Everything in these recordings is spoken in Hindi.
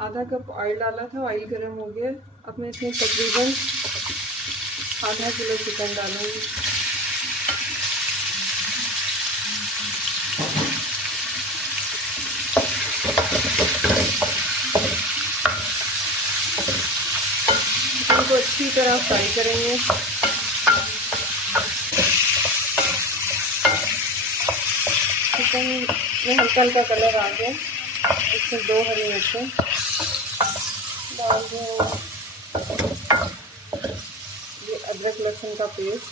आधा कप ऑयल डाला था, ऑयल गर्म हो गया। अब मैं इसमें तकरीबन आधा किलो चिकन डालूंगी। चिकन को अच्छी तरह फ्राई करेंगे। चिकन में हल्का हल्का कलर आ गया, इसमें 2 हरी मिर्चें डाल दें। ये अदरक लहसुन का पेस्ट,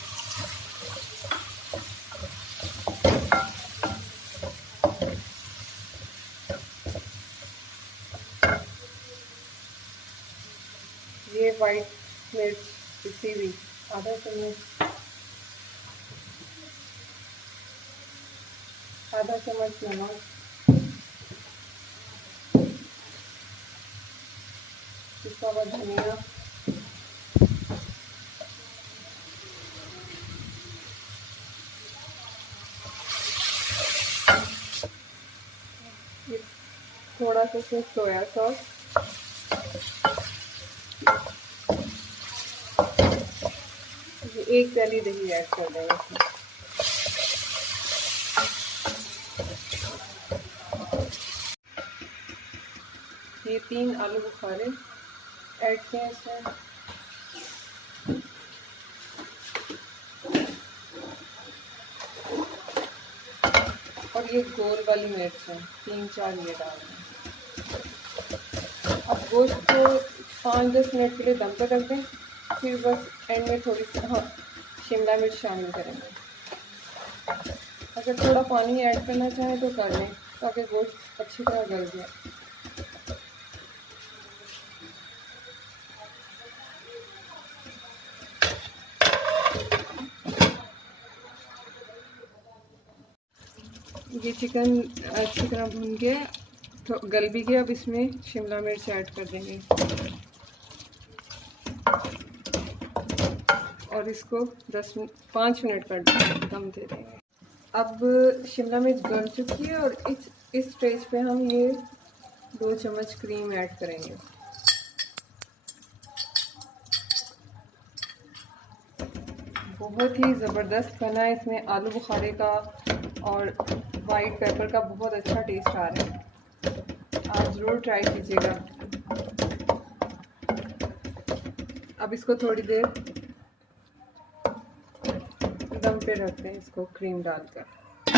ये वाइट मिर्च पिसी हुई आधा चम्मच, आधा चम्मच नमक, पिसा हुआ धनिया, ये थोड़ा सा सोया सॉस, ये 1 प्याली दही ऐड कर देंगे इसमें। ये 3 आलू बुखारे ऐड किए इसमें। और ये गोल वाली मिर्च है 3-4 ये डाल दें। अब गोश्त को 5-10 मिनट के लिए दम पर रख दें, फिर बस एंड में थोड़ी सी शिमला मिर्च शामिल करेंगे। अगर थोड़ा पानी ऐड करना चाहें तो कर लें, ताकि गोश्त अच्छी तरह गल जाए। ये चिकन अच्छी तरह भून के गल भी गया। अब इसमें शिमला मिर्च ऐड कर देंगे और इसको 5 मिनट का दम दे देंगे। अब शिमला मिर्च गल चुकी है और इस स्टेज पे हम ये 2 चम्मच क्रीम ऐड करेंगे। बहुत ही ज़बरदस्त बना है, इसमें आलू बुखारे का और वाइट पेपर का बहुत अच्छा टेस्ट आ रहा है। आप ज़रूर ट्राई कीजिएगा। अब इसको थोड़ी देर दम पे रखते हैं, इसको क्रीम डालकर।